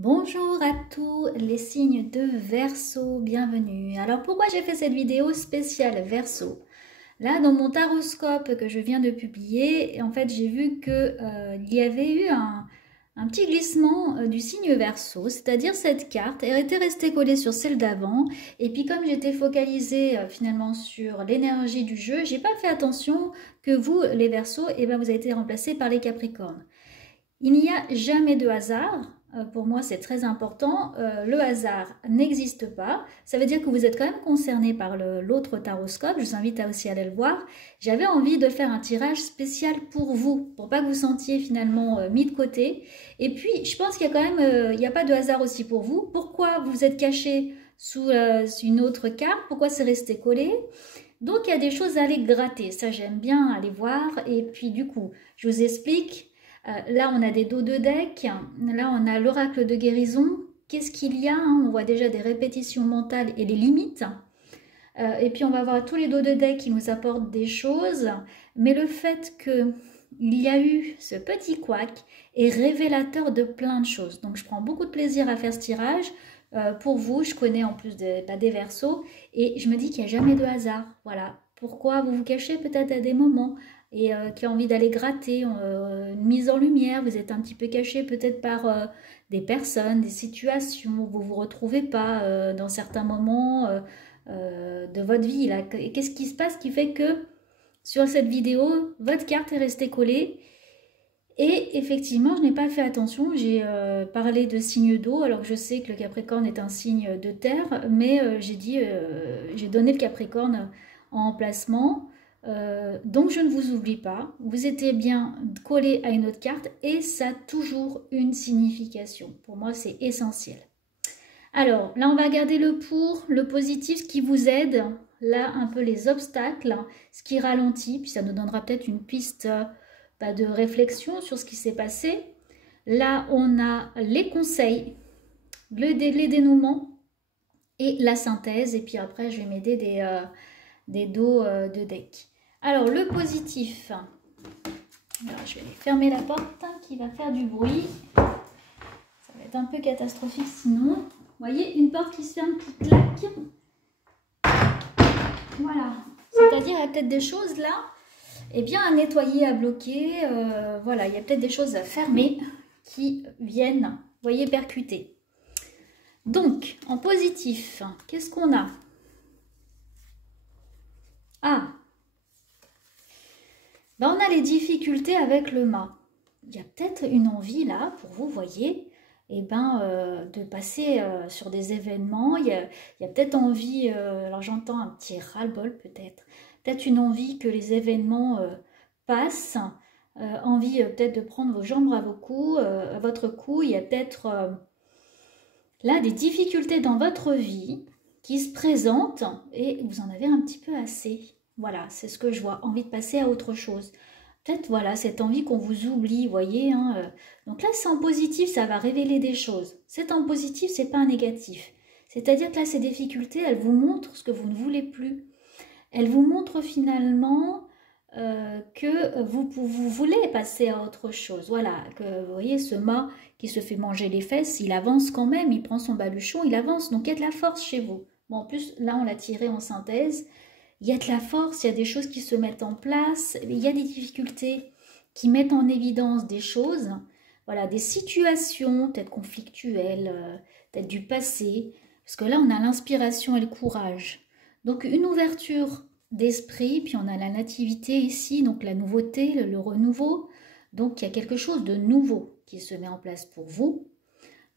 Bonjour à tous les signes de Verseau, bienvenue. Alors pourquoi j'ai fait cette vidéo spéciale Verseau? Là dans mon taroscope que je viens de publier, en fait j'ai vu que il y avait eu un petit glissement du signe Verseau, c'est-à-dire cette carte, elle était restée collée sur celle d'avant, et puis comme j'étais focalisée finalement sur l'énergie du jeu, j'ai pas fait attention que vous les Verseaux, eh ben, vous avez été remplacés par les Capricornes. Il n'y a jamais de hasard. Pour moi, c'est très important. Le hasard n'existe pas. Ça veut dire que vous êtes quand même concerné par l'autre taroscope. Je vous invite à aussi aller le voir. J'avais envie de faire un tirage spécial pour vous, pour pas que vous sentiez finalement mis de côté. Et puis, je pense qu'il y a quand même, il n'y a pas de hasard aussi pour vous. Pourquoi vous êtes caché sous une autre carte? Pourquoi c'est resté collé? Donc, il y a des choses à aller gratter. Ça, j'aime bien aller voir. Et puis, du coup, je vous explique. Là, on a des dos de deck. Là, on a l'oracle de guérison. Qu'est-ce qu'il y a? On voit déjà des répétitions mentales et les limites. Et puis, on va voir tous les dos de deck qui nous apportent des choses. Mais le fait qu'il y a eu ce petit couac est révélateur de plein de choses. Donc, je prends beaucoup de plaisir à faire ce tirage. Pour vous, je connais en plus des Verseaux. Et je me dis qu'il n'y a jamais de hasard. Voilà. Pourquoi vous vous cachez peut-être à des moments et qui a envie d'aller gratter, une mise en lumière, vous êtes un petit peu caché peut-être par des personnes, des situations où vous ne vous retrouvez pas dans certains moments de votre vie. Qu'est-ce qui se passe qui fait que sur cette vidéo, votre carte est restée collée? Et effectivement, je n'ai pas fait attention, j'ai parlé de signe d'eau, alors que je sais que le Capricorne est un signe de terre, mais j'ai donné le Capricorne en emplacement. Donc je ne vous oublie pas, vous étiez bien collé à une autre carte et ça a toujours une signification. Pour moi, c'est essentiel. Alors là, on va regarder le pour, le positif, ce qui vous aide. Là, un peu les obstacles, ce qui ralentit, puis ça nous donnera peut-être une piste de réflexion sur ce qui s'est passé. Là, on a les conseils, les dénouements et la synthèse. Et puis après, je vais m'aider des dos de deck. Alors, le positif. Alors, je vais fermer la porte qui va faire du bruit. Ça va être un peu catastrophique sinon. Vous voyez, une porte qui se ferme, qui claque. Voilà. C'est-à-dire, il y a peut-être des choses là, eh bien, à nettoyer, à bloquer. Voilà, il y a peut-être des choses à fermer qui viennent, vous voyez, percuter. Donc, en positif, qu'est-ce qu'on a? Ah, ben, on a les difficultés avec le mât. Il y a peut-être une envie là, pour vous, voyez, eh ben, de passer sur des événements. Il y a peut-être envie, alors j'entends un petit ras-le-bol peut-être. Peut-être une envie que les événements passent. Envie peut-être de prendre vos jambes à votre cou. Il y a peut-être là des difficultés dans votre vie qui se présentent et vous en avez un petit peu assez. Voilà, c'est ce que je vois. Envie de passer à autre chose. Peut-être, voilà, cette envie qu'on vous oublie, vous voyez. Donc là, c'est en positif, ça va révéler des choses. C'est en positif, c'est pas un négatif. C'est-à-dire que là, ces difficultés, elles vous montrent ce que vous ne voulez plus. Elles vous montrent finalement que vous voulez passer à autre chose. Voilà, que vous voyez, ce mât qui se fait manger les fesses, il avance quand même, il prend son baluchon, il avance. Donc il y a de la force chez vous. Bon, en plus, là, on l'a tiré en synthèse. Il y a de la force, il y a des choses qui se mettent en place, il y a des difficultés qui mettent en évidence des choses, voilà, des situations peut-être conflictuelles, peut-être du passé, parce que là on a l'inspiration et le courage. Donc une ouverture d'esprit, puis on a la nativité ici, donc la nouveauté, le renouveau. Donc il y a quelque chose de nouveau qui se met en place pour vous,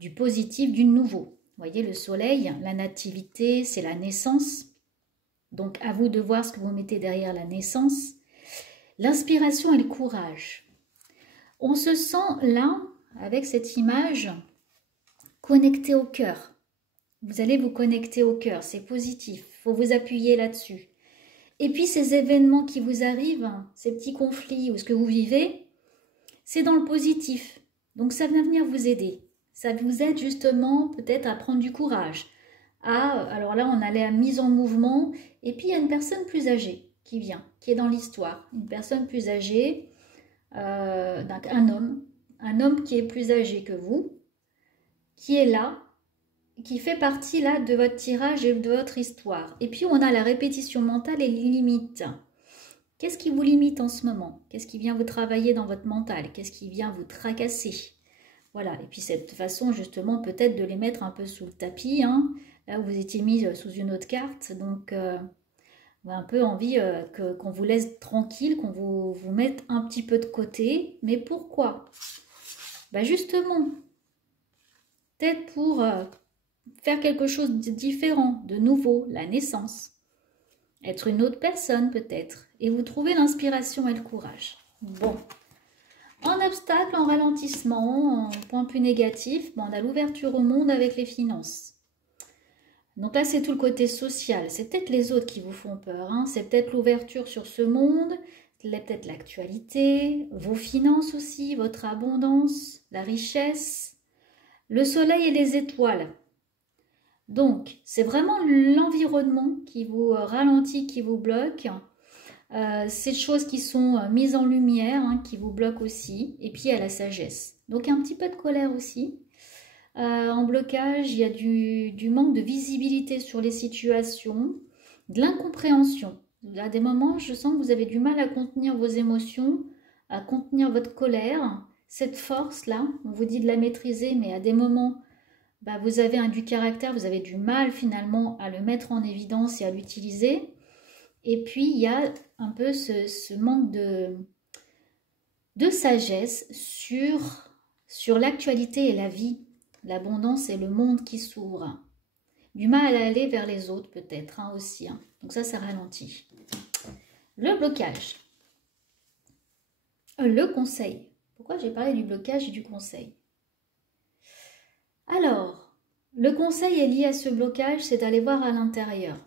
du positif, du nouveau. Vous voyez le soleil, la nativité, c'est la naissance. Donc, à vous de voir ce que vous mettez derrière la naissance. L'inspiration et le courage. On se sent là, avec cette image, connecté au cœur. Vous allez vous connecter au cœur, c'est positif. Il faut vous appuyer là-dessus. Et puis, ces événements qui vous arrivent, ces petits conflits ou ce que vous vivez, c'est dans le positif. Donc, ça va venir vous aider. Ça vous aide justement peut-être à prendre du courage. Alors là, on a la mise en mouvement, et puis il y a une personne plus âgée qui vient, qui est dans l'histoire. Une personne plus âgée, donc un homme qui est plus âgé que vous, qui est là, qui fait partie là de votre tirage et de votre histoire. Et puis on a la répétition mentale et les limites. Qu'est-ce qui vous limite en ce moment? Qu'est-ce qui vient vous travailler dans votre mental? Qu'est-ce qui vient vous tracasser? Voilà, et puis cette façon justement peut-être de les mettre un peu sous le tapis, hein. Là vous étiez mis sous une autre carte, donc on a un peu envie qu'on vous laisse tranquille, qu'on vous mette un petit peu de côté. Mais pourquoi? Ben justement, peut-être pour faire quelque chose de différent, de nouveau, la naissance. Être une autre personne peut-être. Et vous trouvez l'inspiration et le courage. Bon. En obstacle, en ralentissement, en point plus négatif, on a l'ouverture au monde avec les finances. Donc là, c'est tout le côté social. C'est peut-être les autres qui vous font peur, hein. C'est peut-être l'ouverture sur ce monde, peut-être l'actualité, vos finances aussi, votre abondance, la richesse, le soleil et les étoiles. Donc, c'est vraiment l'environnement qui vous ralentit, qui vous bloque. Ces choses qui sont mises en lumière, hein, qui vous bloquent aussi. Et puis, il y a la sagesse. Donc, un petit peu de colère aussi. En blocage, il y a du manque de visibilité sur les situations, de l'incompréhension. À des moments, je sens que vous avez du mal à contenir vos émotions, à contenir votre colère. Cette force-là, on vous dit de la maîtriser, mais à des moments, bah, vous avez du caractère, vous avez du mal finalement à le mettre en évidence et à l'utiliser. Et puis, il y a un peu ce manque de sagesse sur l'actualité et la vie, l'abondance et le monde qui s'ouvre. Du mal à aller vers les autres peut-être, hein, aussi. Hein. Donc ça ralentit. Le blocage. Le conseil. Pourquoi j'ai parlé du blocage et du conseil? Alors, le conseil est lié à ce blocage, c'est d'aller voir à l'intérieur.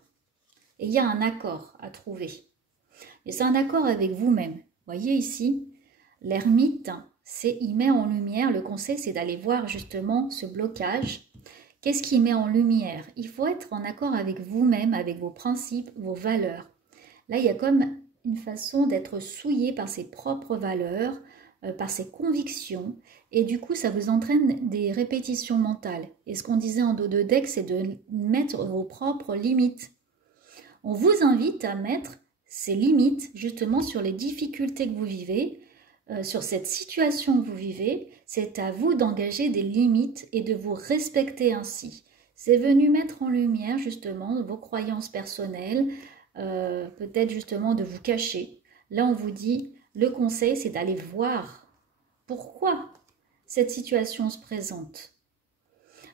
Et il y a un accord à trouver. Et c'est un accord avec vous-même. Voyez ici, l'ermite, il met en lumière, le conseil c'est d'aller voir justement ce blocage. Qu'est-ce qui met en lumière? Il faut être en accord avec vous-même, avec vos principes, vos valeurs. Là, il y a comme une façon d'être souillé par ses propres valeurs, par ses convictions. Et du coup, ça vous entraîne des répétitions mentales. Et ce qu'on disait en dos de deck, c'est de mettre vos propres limites. On vous invite à mettre ces limites justement sur les difficultés que vous vivez, sur cette situation que vous vivez. C'est à vous d'engager des limites et de vous respecter ainsi. C'est venu mettre en lumière justement vos croyances personnelles, peut-être justement de vous cacher. Là, on vous dit, le conseil, c'est d'aller voir pourquoi cette situation se présente.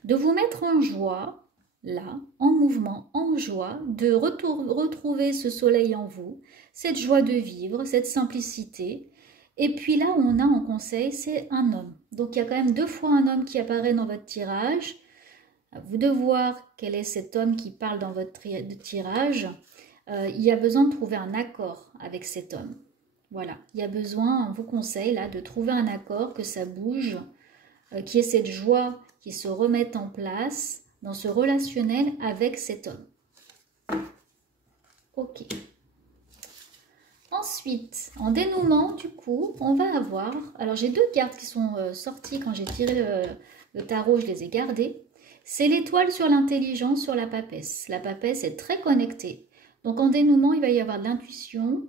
De vous mettre en joie, là, en mouvement, en joie, de retrouver ce soleil en vous, cette joie de vivre, cette simplicité. Et puis là, on a en conseil, c'est un homme. Donc, il y a quand même 2 fois un homme qui apparaît dans votre tirage. À vous de voir quel est cet homme qui parle dans votre tirage. Il y a besoin de trouver un accord avec cet homme. Voilà, il y a besoin, on vous conseille là, de trouver un accord, que ça bouge, qu'il y ait cette joie qui se remette en place dans ce relationnel avec cet homme. Ok. Ensuite, en dénouement, du coup, on va avoir... Alors, j'ai 2 cartes qui sont sorties quand j'ai tiré le tarot, je les ai gardées. C'est l'étoile sur l'intelligence, sur la papesse. La papesse est très connectée. Donc, en dénouement, il va y avoir de l'intuition,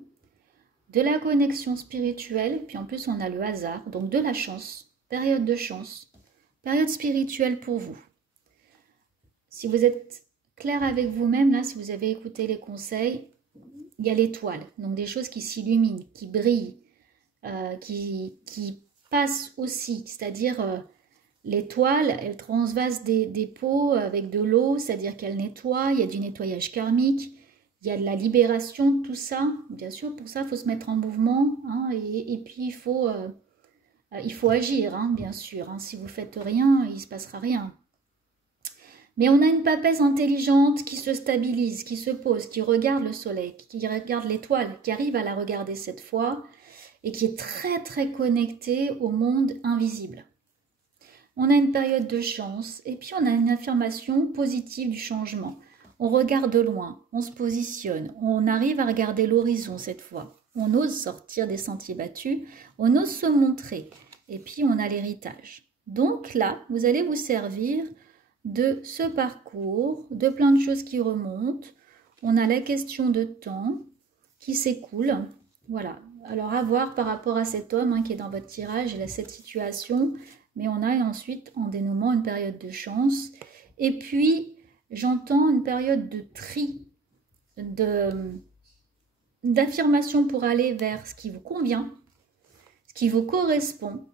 de la connexion spirituelle, puis en plus, on a le hasard, donc de la chance, période de chance, période spirituelle pour vous. Si vous êtes clair avec vous-même, là, si vous avez écouté les conseils, il y a l'étoile, donc des choses qui s'illuminent, qui brillent, qui passent aussi, c'est-à-dire l'étoile, elle transvase des pots avec de l'eau, c'est-à-dire qu'elle nettoie, il y a du nettoyage karmique, il y a de la libération, tout ça. Bien sûr, pour ça, il faut se mettre en mouvement, hein, et puis il faut agir, hein, bien sûr. Hein. Si vous ne faites rien, il ne se passera rien. Mais on a une papesse intelligente qui se stabilise, qui se pose, qui regarde le soleil, qui regarde l'étoile, qui arrive à la regarder cette fois et qui est très très connectée au monde invisible. On a une période de chance et puis on a une affirmation positive du changement. On regarde de loin, on se positionne, on arrive à regarder l'horizon cette fois. On ose sortir des sentiers battus, on ose se montrer et puis on a l'héritage. Donc là, vous allez vous servir de ce parcours, de plein de choses qui remontent. On a la question de temps qui s'écoule. Voilà. Alors à voir par rapport à cet homme qui est dans votre tirage, il a cette situation. Mais on a ensuite en dénouement une période de chance. Et puis, j'entends une période de tri, d'affirmation pour aller vers ce qui vous convient, ce qui vous correspond.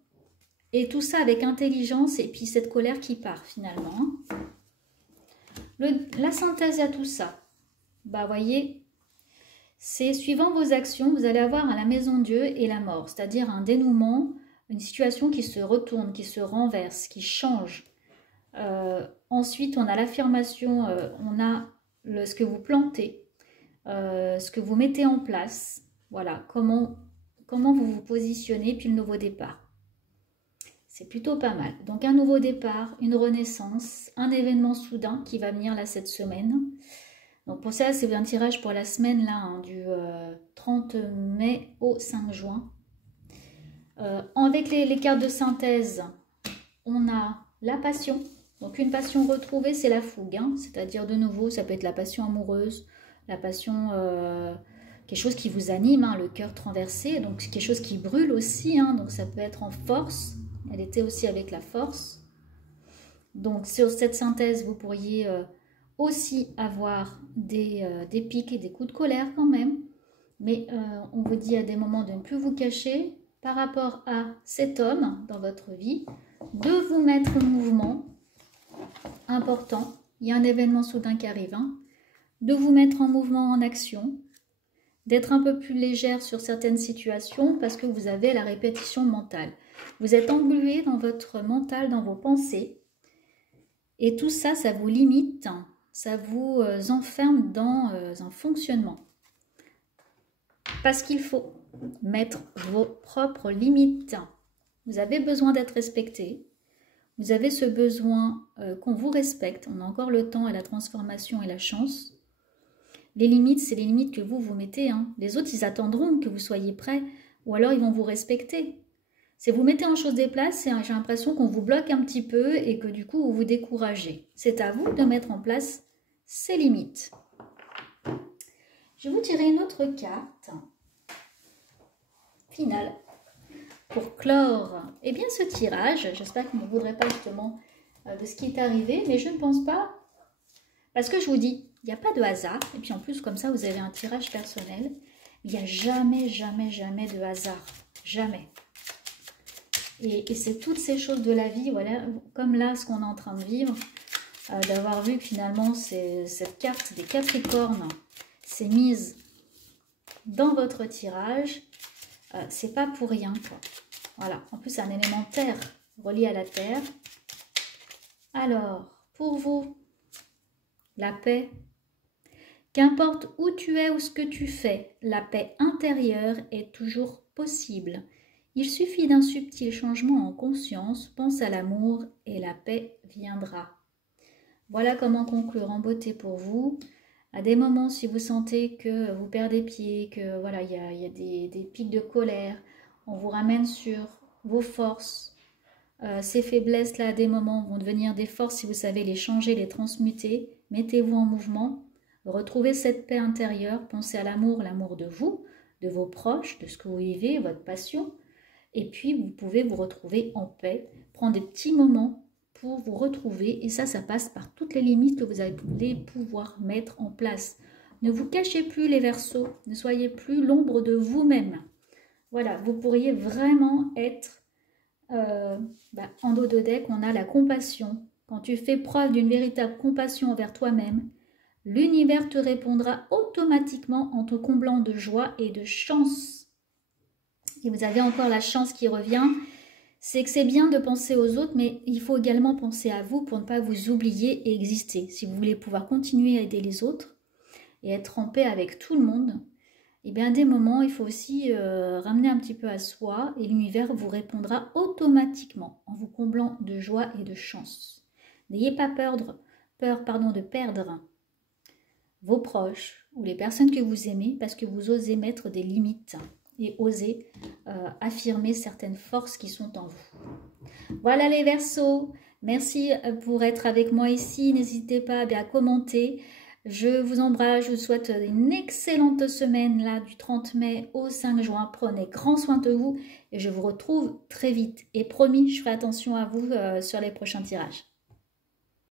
Et tout ça avec intelligence et puis cette colère qui part finalement. La synthèse à tout ça, voyez, c'est suivant vos actions, vous allez avoir à la maison Dieu et la mort, c'est-à-dire un dénouement, une situation qui se retourne, qui se renverse, qui change. Ensuite, on a l'affirmation, on a ce que vous plantez, ce que vous mettez en place, voilà, comment vous vous positionnez, puis le nouveau départ. C'est plutôt pas mal. Donc un nouveau départ, une renaissance, un événement soudain qui va venir là cette semaine. Donc pour ça, c'est un tirage pour la semaine là, du 30 mai au 5 juin. Avec les cartes de synthèse, on a la passion. Donc une passion retrouvée, c'est la fougue. C'est-à-dire de nouveau, ça peut être la passion amoureuse, la passion, quelque chose qui vous anime, le cœur transversé. Donc quelque chose qui brûle aussi, donc ça peut être en force. Elle était aussi avec la force. Donc sur cette synthèse, vous pourriez aussi avoir des pics et des coups de colère quand même. Mais on vous dit à des moments de ne plus vous cacher par rapport à cet homme dans votre vie, de vous mettre en mouvement important. Il y a un événement soudain qui arrive. De vous mettre en mouvement, en action. D'être un peu plus légère sur certaines situations parce que vous avez la répétition mentale. Vous êtes englué dans votre mental, dans vos pensées. Et tout ça, ça vous limite, ça vous enferme dans un fonctionnement. Parce qu'il faut mettre vos propres limites. Vous avez besoin d'être respecté. Vous avez ce besoin qu'on vous respecte. On a encore le temps à la transformation et la chance. Les limites, c'est les limites que vous mettez. Les autres, ils attendront que vous soyez prêts ou alors ils vont vous respecter. Si vous mettez en chose des places, j'ai l'impression qu'on vous bloque un petit peu et que du coup, vous vous découragez. C'est à vous de mettre en place ces limites. Je vais vous tirer une autre carte finale pour clore ce tirage. J'espère qu'on ne voudrait pas justement de ce qui est arrivé, mais je ne pense pas. Parce que je vous dis, il n'y a pas de hasard. Et puis en plus, comme ça, vous avez un tirage personnel. Il n'y a jamais, jamais, jamais de hasard. Jamais. Et c'est toutes ces choses de la vie, voilà, comme là, ce qu'on est en train de vivre, d'avoir vu que finalement, cette carte des Capricornes s'est mise dans votre tirage, c'est pas pour rien, quoi. Voilà, en plus, c'est un élément terre, relié à la terre. Alors, pour vous, la paix. Qu'importe où tu es ou ce que tu fais, la paix intérieure est toujours possible. Il suffit d'un subtil changement en conscience, pense à l'amour et la paix viendra. Voilà comment conclure en beauté pour vous. À des moments, si vous sentez que vous perdez pied, que voilà, il y a des pics de colère, on vous ramène sur vos forces. Ces faiblesses-là, à des moments, vont devenir des forces si vous savez les changer, les transmuter. Mettez-vous en mouvement. Retrouvez cette paix intérieure. Pensez à l'amour, l'amour de vous, de vos proches, de ce que vous vivez, votre passion. Et puis, vous pouvez vous retrouver en paix, prendre des petits moments pour vous retrouver. Et ça passe par toutes les limites que vous allez pouvoir mettre en place. Ne vous cachez plus les Verseaux, ne soyez plus l'ombre de vous-même. Voilà, vous pourriez vraiment être en dos de deck, on a la compassion. Quand tu fais preuve d'une véritable compassion envers toi-même, l'univers te répondra automatiquement en te comblant de joie et de chance. Et vous avez encore la chance qui revient, c'est que c'est bien de penser aux autres, mais il faut également penser à vous pour ne pas vous oublier et exister. Si vous voulez pouvoir continuer à aider les autres et être en paix avec tout le monde, et bien à des moments, il faut aussi ramener un petit peu à soi et l'univers vous répondra automatiquement en vous comblant de joie et de chance. N'ayez pas peur de perdre vos proches ou les personnes que vous aimez parce que vous osez mettre des limites. et oser affirmer certaines forces qui sont en vous. Voilà les Verseaux, merci pour être avec moi ici, n'hésitez pas à commenter. Je vous embrasse, je vous souhaite une excellente semaine là du 30 mai au 5 juin. Prenez grand soin de vous et je vous retrouve très vite. Et promis, je ferai attention à vous sur les prochains tirages.